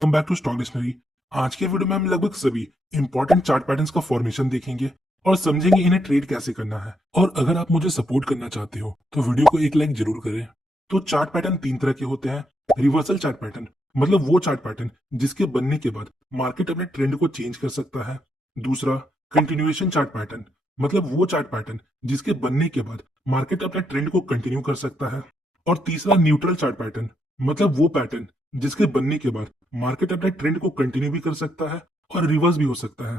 Welcome back to stock dictionary. आज के video में हम लगभग सभी इंपॉर्टेंट चार्ट पैटर्न्स का फॉर्मेशन देखेंगे और समझेंगे इन्हें ट्रेड कैसे करना है। और अगर आप मुझे सपोर्ट करना चाहते हो तो वीडियो को एक लाइक जरूर करें। तो चार्ट पैटर्न तीन तरह के होते हैं। रिवर्सल चार्ट पैटर्न मतलब वो चार्ट पैटर्न जिसके बनने के बाद मार्केट अपने ट्रेंड को चेंज कर सकता है। दूसरा, कंटिन्यूएशन चार्ट पैटर्न मतलब वो चार्ट पैटर्न जिसके बनने के बाद मार्केट अपने ट्रेंड को कंटिन्यू कर सकता है। और तीसरा, न्यूट्रल चार्ट पैटर्न मतलब वो पैटर्न जिसके बनने के बाद मार्केट अपने ट्रेंड को कंटिन्यू भी कर सकता है और रिवर्स भी हो सकता है।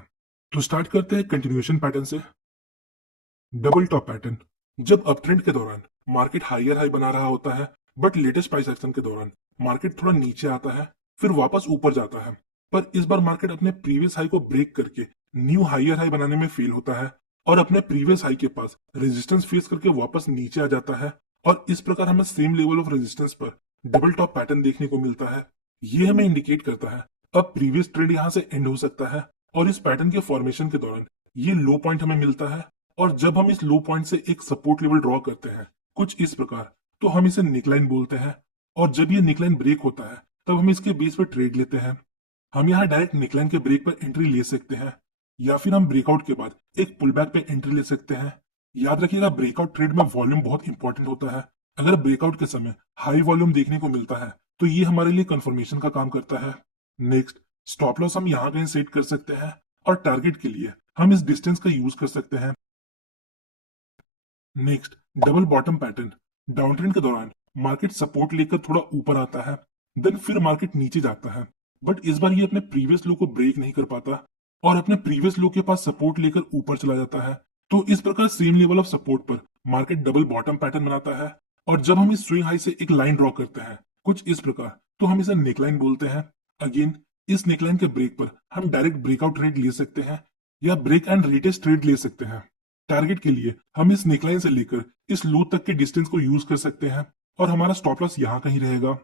तो स्टार्ट करते हैं कंटिन्यूएशन पैटर्न से। डबल टॉप पैटर्न, जब अप ट्रेंड के दौरान मार्केट हायर हाई बना रहा होता है बट लेटेस्ट प्राइस एक्शन के दौरान मार्केट थोड़ा नीचे आता है फिर वापस ऊपर जाता है, पर इस बार मार्केट अपने प्रीवियस हाई को ब्रेक करके न्यू हायर हाई बनाने में फेल होता है और अपने प्रीवियस हाई के पास रेजिस्टेंस फेस करके वापस नीचे आ जाता है। और इस प्रकार हमें सेम लेवल ऑफ रेजिस्टेंस पर डबल टॉप पैटर्न देखने को मिलता है। ये हमें इंडिकेट करता है अब प्रीवियस ट्रेंड यहाँ से एंड हो सकता है और इस पैटर्न के फॉर्मेशन के दौरान ये लो पॉइंट हमें मिलता है। और जब हम इस लो पॉइंट से एक सपोर्ट लेवल ड्रॉ करते हैं कुछ इस प्रकार, तो हम इसे निकलाइन बोलते हैं। और जब ये निकलाइन ब्रेक होता है तब हम इसके बेस पर ट्रेड लेते हैं। हम यहाँ डायरेक्ट निकलाइन के ब्रेक पर एंट्री ले सकते हैं या फिर हम ब्रेकआउट के बाद एक पुल बैक पे एंट्री ले सकते हैं। याद रखिएगा ब्रेकआउट ट्रेड में वॉल्यूम बहुत इंपॉर्टेंट होता है। अगर ब्रेकआउट के समय हाई वॉल्यूम देखने को मिलता है तो ये हमारे लिए कंफर्मेशन का काम करता है। नेक्स्ट, स्टॉप लॉस हम यहाँ कहीं सेट कर सकते हैं और टारगेट के लिए हम इस डिस्टेंस का यूज कर सकते हैं। Next, double bottom pattern, down trend के दौरान मार्केट सपोर्ट लेकर थोड़ा ऊपर आता है देन फिर मार्केट नीचे जाता है, बट इस बार ये अपने प्रीवियस लो को ब्रेक नहीं कर पाता और अपने प्रीवियस लो के पास सपोर्ट लेकर ऊपर चला जाता है। तो इस प्रकार सेम लेवल ऑफ सपोर्ट पर मार्केट डबल बॉटम पैटर्न बनाता है। और जब हम इस स्विंग हाई से एक लाइन ड्रॉ करते हैं कुछ इस प्रकार, तो हम इसे नेकलाइन बोलते हैं। अगेन, इस नेकलाइन के ब्रेक पर हम डायरेक्ट ब्रेकआउट ट्रेड ले सकते हैं या ब्रेक एंड रिटेस्ट ट्रेड ले सकते हैं। टारगेट के लिए हम इस नेकलाइन से लेकर इस लो तक के डिस्टेंस को यूज कर सकते हैं और हमारा स्टॉप लॉस यहां कहीं रहेगा।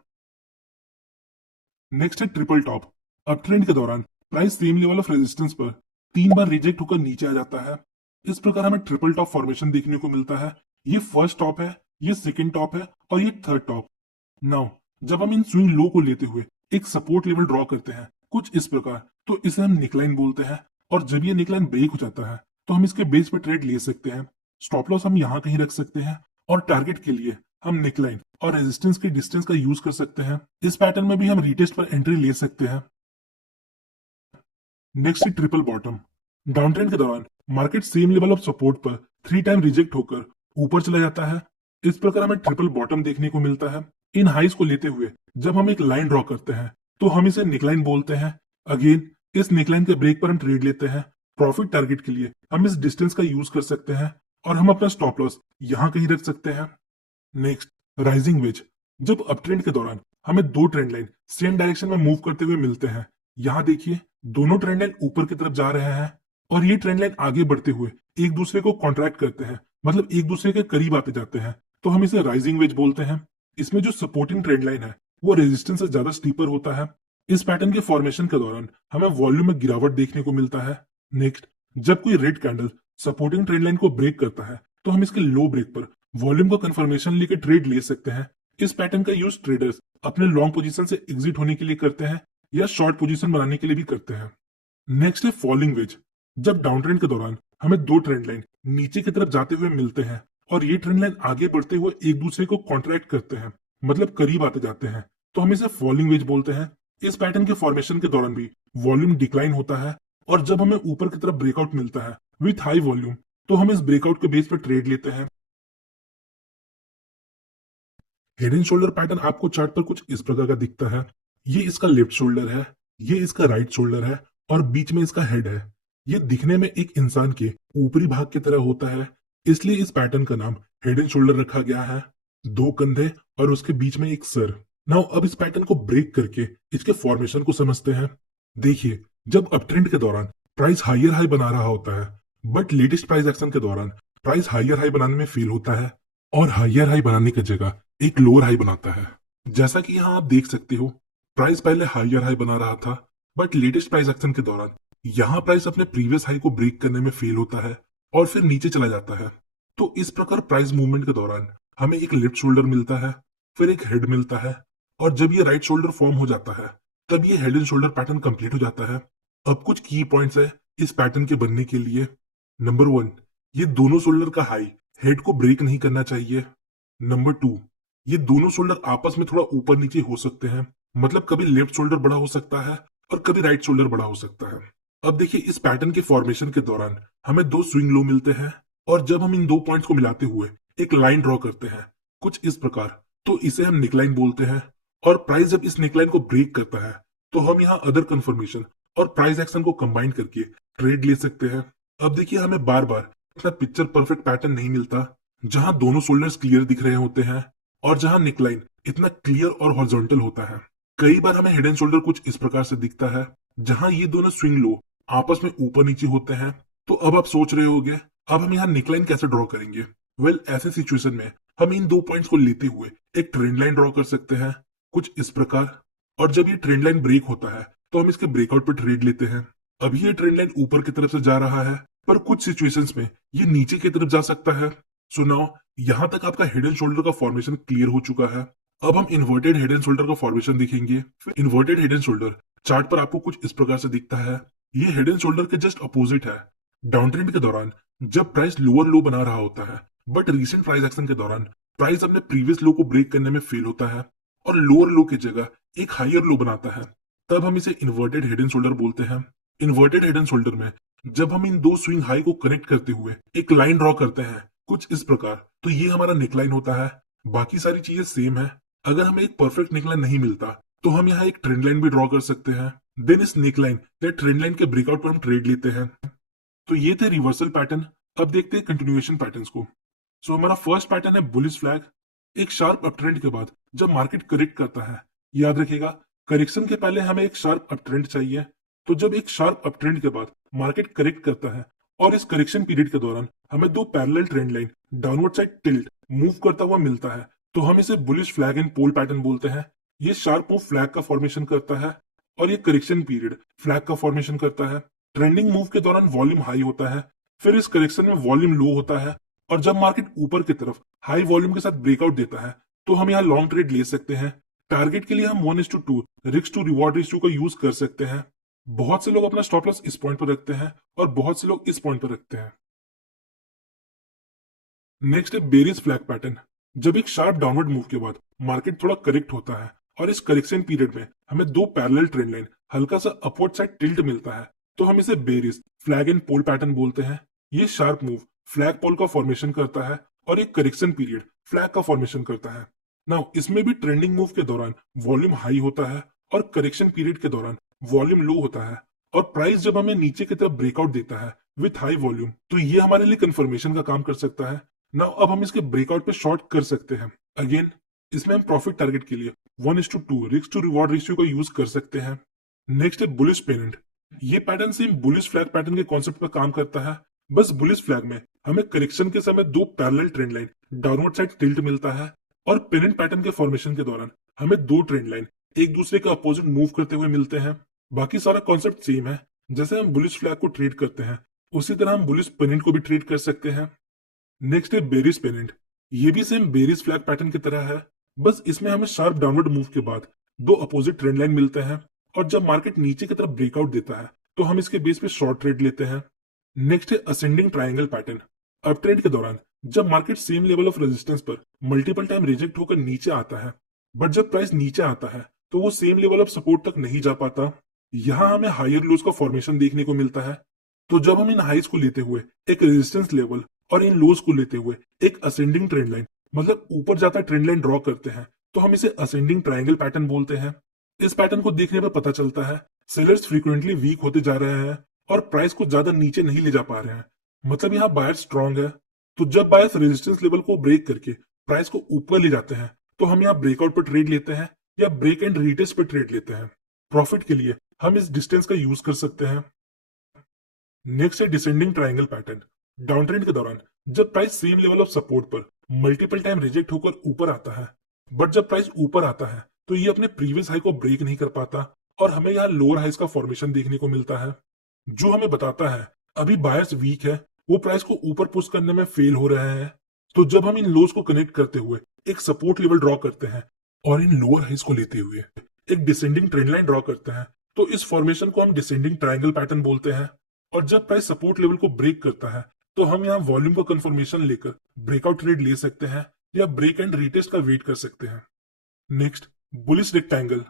नेक्स्ट है ट्रिपल टॉप। अप ट्रेंड के दौरान price same level of resistance पर तीन बार रिजेक्ट होकर नीचे आ जाता है। इस प्रकार हमें ट्रिपल टॉप फॉर्मेशन देखने को मिलता है। ये फर्स्ट टॉप है, ये सेकंड टॉप है और ये थर्ड टॉप। नाउ, जब हम इन स्विंग लो को लेते हुए एक सपोर्ट लेवल ड्रॉ करते हैं कुछ इस प्रकार, तो इसे हम निकलाइन बोलते हैं। और जब ये निकलाइन ब्रेक हो जाता है तो हम इसके बेस पे ट्रेड ले सकते हैं। स्टॉप लॉस हम यहाँ कहीं रख सकते हैं और टारगेट के लिए हम नेकलाइन और रेजिस्टेंस के डिस्टेंस का यूज कर सकते हैं। इस पैटर्न में भी हम रिटेस्ट पर एंट्री ले सकते हैं। नेक्स्ट है ट्रिपल बॉटम। डाउन ट्रेंड के दौरान market same level of support पर थ्री टाइम रिजेक्ट होकर ऊपर चला जाता है। इस प्रकार हमें ट्रिपल बॉटम देखने को मिलता है। इन हाइस को लेते हुए जब हम एक लाइन ड्रॉ करते हैं तो हम इसे निकलाइन बोलते हैं। अगेन, इस निकलाइन के ब्रेक पर हम ट्रेड लेते हैं। प्रॉफिट टारगेट के लिए हम इस डिस्टेंस का यूज कर सकते हैं और हम अपना स्टॉप लॉस यहां कहीं रख सकते हैं। Next, rising veg. जब अप ट्रेंड के दौरान हमें दो ट्रेंड लाइन सेम डायरेक्शन में मूव करते हुए मिलते हैं, यहाँ देखिए दोनों ट्रेंड लाइन ऊपर की तरफ जा रहे हैं और ये ट्रेंड लाइन आगे बढ़ते हुए एक दूसरे को कॉन्ट्रैक्ट करते हैं, मतलब एक दूसरे के करीब आते जाते हैं, तो हम इसे राइजिंग वेज बोलते हैं। इसमें जो सपोर्टिंग ट्रेंड लाइन है वो रेजिस्टेंस से ज्यादा स्टीपर होता है। इस पैटर्न के फॉर्मेशन के दौरान हमें वॉल्यूम में गिरावट देखने को मिलता है। नेक्स्ट, जब कोई red candle supporting trend line को ब्रेक करता है तो हम इसके लो ब्रेक पर वॉल्यूम का कंफर्मेशन लेकर ट्रेड ले सकते हैं। इस पैटर्न का यूज ट्रेडर्स अपने लॉन्ग पोजीशन से एग्जिट होने के लिए करते हैं या शॉर्ट पोजीशन बनाने के लिए भी करते हैं। नेक्स्ट है फॉलिंग वेज। जब डाउन ट्रेंड के दौरान हमें दो ट्रेंड लाइन नीचे की तरफ जाते हुए मिलते हैं और ये ट्रेंड लाइन आगे बढ़ते हुए एक दूसरे को कॉन्ट्रैक्ट करते हैं, मतलब करीब आते जाते हैं, तो हम इसे फॉलिंग वेज बोलते हैं। इस पैटर्न के फॉर्मेशन के दौरान भी वॉल्यूम डिक्लाइन होता है और जब हमें ऊपर की तरफ ब्रेकआउट मिलता है विथ हाई वॉल्यूम, तो हम इस ब्रेकआउट के बेस पर ट्रेड लेते हैं। हेड एंड शोल्डर पैटर्न आपको चार्ट पर कुछ इस प्रकार का दिखता है। ये इसका लेफ्ट शोल्डर है, ये इसका राइट शोल्डर है और बीच में इसका हेड है। ये दिखने में एक इंसान के ऊपरी भाग की तरह होता है, इसलिए इस पैटर्न का नाम हेड एंड शोल्डर रखा गया है। दो कंधे और उसके बीच में एक सर। नाउ अब इस पैटर्न को ब्रेक करके इसके फॉर्मेशन को समझते हैं। देखिए, जब अपट्रेंड के दौरान प्राइस हायर हाई बना रहा होता है बट लेटेस्ट प्राइस एक्शन के दौरान प्राइस हायर हाई बनाने में फेल होता है और हायर हाई बनाने की जगह एक लोअर हाई बनाता है। जैसा कि यहाँ आप देख सकते हो, प्राइस पहले हायर हाई बना रहा था बट लेटेस्ट प्राइस एक्शन के दौरान यहाँ प्राइस अपने प्रीवियस हाई को ब्रेक करने में फेल होता है और फिर नीचे चला जाता है। तो इस प्रकार प्राइस मूवमेंट के दौरान हमें एक लेफ्ट शोल्डर मिलता है, फिर एक हेड मिलता है और जब ये राइट शोल्डर फॉर्म हो जाता है तब ये head and shoulder pattern complete हो जाता है। अब कुछ की पॉइंट्स है इस पैटर्न के बनने के लिए। नंबर 1, ये दोनों शोल्डर का हाई हेड को ब्रेक नहीं करना चाहिए। नंबर 2, ये दोनों शोल्डर आपस में थोड़ा ऊपर नीचे हो सकते हैं, मतलब कभी लेफ्ट शोल्डर बड़ा हो सकता है और कभी राइट शोल्डर बड़ा हो सकता है। अब देखिए, इस पैटर्न के फॉर्मेशन के दौरान हमें दो स्विंग लो मिलते हैं, और जब हम इन दो पॉइंट्स को मिलाते हुए एक लाइन ड्रॉ करते हैं कुछ इस प्रकार, तो इसे हम नेकलाइन बोलते हैं। और प्राइस जब इस नेकलाइन को ब्रेक करता है तो हम यहाँ अदर कन्फर्मेशन और प्राइस एक्शन को कंबाइन करके ट्रेड ले सकते हैं। अब देखिए, हमें बार बार इतना पिक्चर परफेक्ट पैटर्न नहीं मिलता जहां दोनों शोल्डर्स क्लियर दिख रहे होते हैं और जहां नेकलाइन इतना क्लियर और हॉरिजॉन्टल होता है। कई बार हमें हेड एंड शोल्डर कुछ इस प्रकार से दिखता है जहां ये दोनों स्विंग लो आपस में ऊपर नीचे होते हैं। तो अब आप सोच रहे होंगे, अब हम यहाँ नेकलाइन कैसे ड्रॉ करेंगे? वेल, ऐसे सिचुएशन में हम इन दो पॉइंट्स को लेते हुए एक ट्रेंड लाइन ड्रॉ कर सकते हैं कुछ इस प्रकार। और जब ये ट्रेंड लाइन ब्रेक होता है तो हम इसके ब्रेकआउट पर ट्रेड लेते हैं। अभी ये ट्रेंड लाइन ऊपर की तरफ से जा रहा है, पर कुछ सिचुएशंस में ये नीचे की तरफ जा सकता है। सो नाउ यहां तक आपका हेड एंड शोल्डर का फॉर्मेशन क्लियर हो चुका है। अब हम इन्वर्टेड हेड एंड शोल्डर का फॉर्मेशन देखेंगे। Inverted head and shoulder chart पर आपको कुछ इस प्रकार से दिखता है। ये हेड एंड शोल्डर के जस्ट अपोजिट है। डाउन ट्रेंड के दौरान जब प्राइस लोअर लो बना रहा होता है, बट रीसेंट प्राइस एक्शन के दौरान प्राइस अपने प्रीवियस लो को ब्रेक करने में फेल होता है और लोअर लो की जगह एक हायर लो बनाता है, तब हम इसे इन्वर्टेड हेड एंड शोल्डर बोलते हैं। इन्वर्टेड हेड एंड शोल्डर में जब हम इन दो स्विंग हाई को कनेक्ट करते हुए एक लाइन ड्रॉ करते हैं कुछ इस प्रकार, तो ये हमारा नेकलाइन होता है। बाकी सारी चीजें सेम है। अगर हमें एक परफेक्ट नेकलाइन नहीं मिलता तो हम यहाँ एक ट्रेंड लाइन भी ड्रॉ कर सकते हैं। देन इस नेकलाइन या ट्रेंड लाइन के ब्रेकआउट पर हम ट्रेड लेते हैं। तो ये थे रिवर्सल पैटर्न। अब देखते हैं कंटिन्यूएशन पैटर्न्स को। सो हमारा फर्स्ट पैटर्न है बुलिश फ्लैग। एक शार्प अपट्रेंड के बाद जब मार्केट करेक्ट करता है, याद रखिएगा करेक्शन के पहले हमें एक शार्प अपट्रेंड चाहिए। तो जब एक शार्प अपट्रेंड के बाद मार्केट करेक्ट करता है और इस करेक्शन पीरियड के दौरान हमें दो parallel trend line downward side tilt move करता हुआ मिलता है, तो हम इसे bullish flag and pole pattern बोलते हैं। ये शार्प मूव फ्लैग का फॉर्मेशन करता है और ये करेक्शन पीरियड फ्लैग का फॉर्मेशन करता है। ट्रेंडिंग मूव के दौरान वॉल्यूम हाई होता है, फिर इस करेक्शन में वॉल्यूम लो होता है, और जब मार्केट ऊपर की तरफ हाई वॉल्यूम के साथ ब्रेकआउट देता है तो हम यहाँ लॉन्ग ट्रेड ले सकते हैं। टारगेट के लिए हम 1:2 रिस्क टू रिवॉर्ड रेशियो का यूज कर सकते हैं। बहुत से लोग अपना स्टॉप लॉस इस पॉइंट पर रखते हैं और बहुत से लोग इस पॉइंट पर रखते हैं। नेक्स्ट है बेरिश फ्लैग पैटर्न। जब एक शार्प डाउनवर्ड मूव के बाद मार्केट थोड़ा करेक्ट होता है और इस करेक्शन पीरियड में हमें दो पैरेलल ट्रेंड लाइन हल्का सा अपवर्ड साइड टिल्ट मिलता है, तो हम इसे bearish flag and pole pattern बोलते हैं। ये शार्प मूव फ्लैग पोल का फॉर्मेशन करता है और एक करेक्शन पीरियड फ्लैग का फॉर्मेशन करता है। नाउ इसमें भी ट्रेंडिंग मूव के दौरान वॉल्यूम हाई होता है और करेक्शन पीरियड के दौरान वॉल्यूम लो होता है, और प्राइस जब हमें नीचे की तरफ ब्रेकआउट देता है विथ हाई वॉल्यूम, तो ये हमारे लिए कंफर्मेशन का काम कर सकता है। नाउ अब हम इसके ब्रेकआउट पे शॉर्ट कर सकते हैं। अगेन इसमें हम प्रॉफिट टारगेट के लिए 1:2 रिस्क टू रिवॉर्ड रेशियो का यूज कर सकते हैं। नेक्स्ट है बुलिश पेनेंट। ये pattern same bullish flag pattern के कॉन्सेप्ट पर काम करता है, बस बुलिश फ्लैग में हमें करेक्शन के समय दो parallel trend line downward side tilt मिलता है, और पेनेंट पैटर्न के फॉर्मेशन के दौरान हमें दो ट्रेंड लाइन एक दूसरे के अपोजिट मूव करते हुए मिलते हैं। बाकी सारा कॉन्सेप्ट सेम है। जैसे हम बुलिश फ्लैग को ट्रेड करते हैं उसी तरह हम बुलिश पेनेंट को भी ट्रेड कर सकते हैं। नेक्स्ट है बेरिश पेनेंट। ये भी सेम बेरिश फ्लैग पैटर्न की तरह है, बस इसमें हमें शार्प डाउनवर्ड मूव के बाद दो अपोजिट ट्रेंड लाइन मिलते हैं, और जब मार्केट नीचे की तरफ ब्रेकआउट देता है तो हम इसके बेस पे शॉर्ट ट्रेड लेते हैं। नेक्स्ट है ascending triangle pattern. Up trend के दौरान जब market same level of resistance पर मल्टीपल टाइम रिजेक्ट होकर नीचे आता है, बट जब प्राइस नीचे आता है तो वो सेम लेवल ऑफ सपोर्ट तक नहीं जा पाता। यहाँ हमें हायर लोज का फॉर्मेशन देखने को मिलता है। तो जब हम इन हाइज को लेते हुए एक रेजिस्टेंस लेवल और इन लोज को लेते हुए एक असेंडिंग ट्रेंड लाइन, मतलब ऊपर जाता ट्रेंड लाइन ड्रॉ करते हैं, तो हम इसे असेंडिंग ट्रायंगल पैटर्न बोलते हैं। इस पैटर्न को देखने पर पता चलता है सेलर्स फ्रीक्वेंटली वीक होते जा रहे हैं और प्राइस को ज्यादा नीचे नहीं ले जा पा रहे हैं, मतलब यहाँ बायर्स स्ट्रांग है। तो जब बायर्स रेजिस्टेंस लेवल को ब्रेक करके प्राइस को ऊपर ले जाते हैं तो हम यहाँ ब्रेकआउट पर ट्रेड लेते हैं या ब्रेक एंड रीटेस्ट पर ट्रेड लेते हैं। प्रॉफिट के लिए हम इस डिस्टेंस का यूज कर सकते हैं। नेक्स्ट है descending triangle pattern. Down trend के दौरान जब price same level of support पर मल्टीपल टाइम रिजेक्ट होकर ऊपर आता है, बट जब प्राइस ऊपर आता है तो ये अपने प्रीवियस हाई को ब्रेक नहीं कर पाता और हमें यहाँ लोअर हाइस का फॉर्मेशन देखने को मिलता है, जो हमें बताता है अभी बायर्स वीक है, वो प्राइस को ऊपर पुश करने में फेल हो रहे हैं। तो जब हम इन लोज को कनेक्ट करते हुए एक सपोर्ट लेवल ड्रॉ करते हैं और इन लोअर हाइस को लेते हुए एक डिसेंडिंग ट्रेंड लाइन ड्रॉ करते हैं तो इस फॉर्मेशन को हम डिसेंडिंग ट्रायंगल पैटर्न बोलते हैं। और जब प्राइस सपोर्ट लेवल को ब्रेक करता है तो हम यहाँ वॉल्यूम का कंफर्मेशन लेकर ब्रेकआउट ट्रेड ले सकते हैं या ब्रेक एंड रीटेस्ट का वेट कर सकते हैं। Next, bullish rectangle.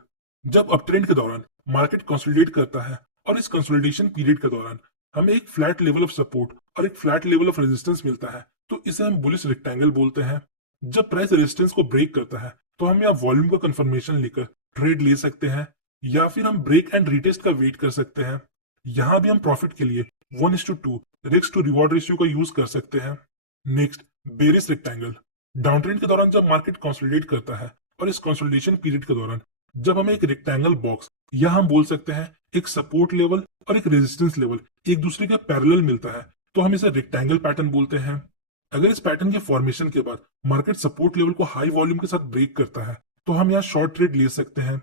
जब अप ट्रेंड के दौरान मार्केट कंसोलिडेट करता है और इस कंसोलिडेशन पीरियड के दौरान हमें एक फ्लैट लेवल ऑफ सपोर्ट और एक फ्लैट लेवल ऑफ रेजिस्टेंस मिलता है तो इसे हम बुलिश रेक्टेंगल बोलते हैं। जब प्राइस रेजिस्टेंस को ब्रेक करता है तो हम यहाँ वॉल्यूम का कंफर्मेशन लेकर ट्रेड ले सकते हैं या फिर हम ब्रेक एंड रीटेस्ट का वेट कर सकते हैं। यहाँ भी हम प्रॉफिट के लिए 1:2 रिस्क टू रिवॉर्ड रेशियो का यूज कर सकते हैं। Next, bearish rectangle. Down trend के दौरान जब मार्केट कंसोलिडेट करता है और इस कंसोलिडेशन पीरियड के दौरान जब हमें एक रेक्टेंगल बॉक्स या हम बोल सकते हैं एक सपोर्ट लेवल और एक रेजिस्टेंस लेवल एक दूसरे के पैरेलल मिलता है तो हम इसे रेक्टेंगल पैटर्न बोलते हैं। अगर इस पैटर्न के फॉर्मेशन के बाद मार्केट सपोर्ट लेवल को हाई वॉल्यूम के साथ ब्रेक करता है तो हम यहाँ शॉर्ट ट्रेड ले सकते हैं।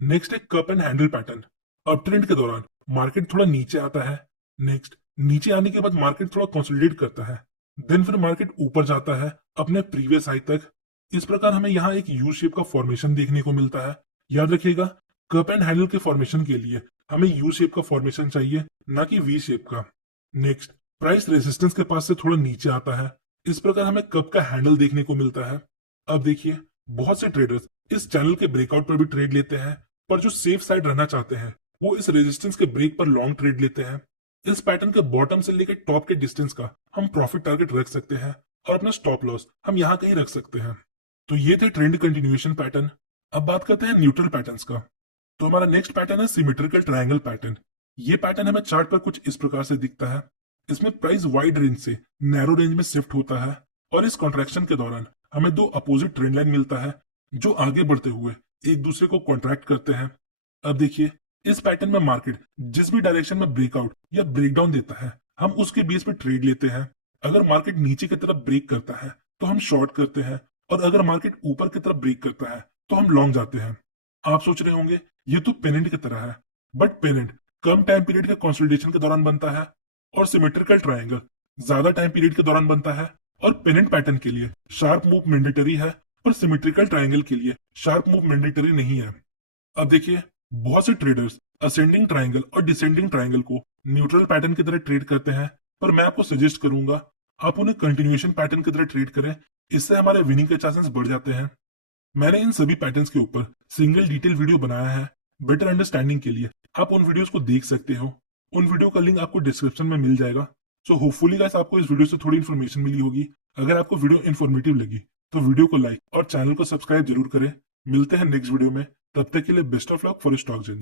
नेक्स्ट है cup and handle pattern. Up trend के दौरान मार्केट थोड़ा नीचे आता है, नेक्स्ट नीचे आने के बाद मार्केट थोड़ा कंसोलिडेट करता है, देन फिर मार्केट ऊपर जाता है अपने प्रीवियस हाई तक। इस प्रकार हमें यहाँ एक यू शेप का फॉर्मेशन देखने को मिलता है। याद रखिएगा, कप एंड हैंडल के फॉर्मेशन के लिए हमें यू शेप का फॉर्मेशन चाहिए, ना कि वी शेप का। नेक्स्ट, प्राइस रेजिस्टेंस के पास से थोड़ा नीचे आता है, इस प्रकार हमें कप का हैंडल देखने को मिलता है। अब देखिए, बहुत से ट्रेडर्स इस चैनल के ब्रेकआउट पर भी ट्रेड लेते हैं, पर जो सेफ साइड रहना चाहते हैं वो इस रेजिस्टेंस के ब्रेक पर लॉन्ग ट्रेड लेते हैं। इस पैटर्न के बॉटम से लेकर टॉप के डिस्टेंस का हम प्रॉफिट टारगेट रख सकते हैं और अपना स्टॉप लॉस हम यहाँ कहीं रख सकते हैं। तो ये थे ट्रेंड कंटिन्यूएशन पैटर्न। अब बात करते हैं न्यूट्रल पैटर्न्स का। तो हमारा नेक्स्ट पैटर्न है सिमेट्रिकल ट्रायंगल पैटर्न। ये पैटर्न हमें चार्ट पर कुछ इस प्रकार से दिखता है। इसमें प्राइस वाइड रेंज से नैरो रेंज में शिफ्ट होता है और इस कॉन्ट्रैक्शन के दौरान हमें दो अपोजिट ट्रेंड लाइन मिलता है जो आगे बढ़ते हुए एक दूसरे को कॉन्ट्रैक्ट करते हैं। अब देखिए, इस पैटर्न में मार्केट जिस भी डायरेक्शन में ब्रेकआउट या ब्रेकडाउन देता है हम उसके बेस पे ट्रेड लेते हैं। अगर मार्केट नीचे की तरफ ब्रेक करता है तो हम शॉर्ट करते हैं और अगर मार्केट ऊपर की तरफ ब्रेक करता है तो हम लॉन्ग जाते हैं। आप सोच रहे होंगे ये तो पेनेंट की तरह है, but pennant come time period के कंसोलिडेशन के दौरान बनता है और सिमेट्रिकल ट्रायंगल ज्यादा टाइम पीरियड के दौरान बनता है। और पेनेंट पैटर्न के लिए शार्प मूव मैंडेटरी है पर सिमेट्रिकल ट्रायंगल के लिए शार्प मूव मैंडेटरी नहीं है। अब देखिए, बहुत से ट्रेडर्स असेंडिंग ट्रायंगल और डिसेंडिंग ट्रायंगल को न्यूट्रल पैटर्न की तरह ट्रेड करते हैं, पर मैं आपको सजेस्ट करूंगा आप उन्हें कंटिन्यूएशन पैटर्न की तरह ट्रेड करें। इससे हमारे विनिंग के चांसेस बढ़ जाते हैं। मैंने इन सभी पैटर्न्स के ऊपर सिंगल डिटेल वीडियो बनाया है। बेटर अंडरस्टैंडिंग के लिए आप उन वीडियोस को देख सकते हो। उन वीडियो का लिंक आपको डिस्क्रिप्शन में मिल जाएगा। सो होपफुली गाइस आपको इस वीडियो से थोड़ी इन्फॉर्मेशन मिली होगी। अगर आपको वीडियो इन्फॉर्मेटिव लगी तो वीडियो को लाइक और चैनल को सब्सक्राइब जरूर करें। मिलते हैं नेक्स्ट वीडियो में, तब तक के लिए best of luck for stock journey.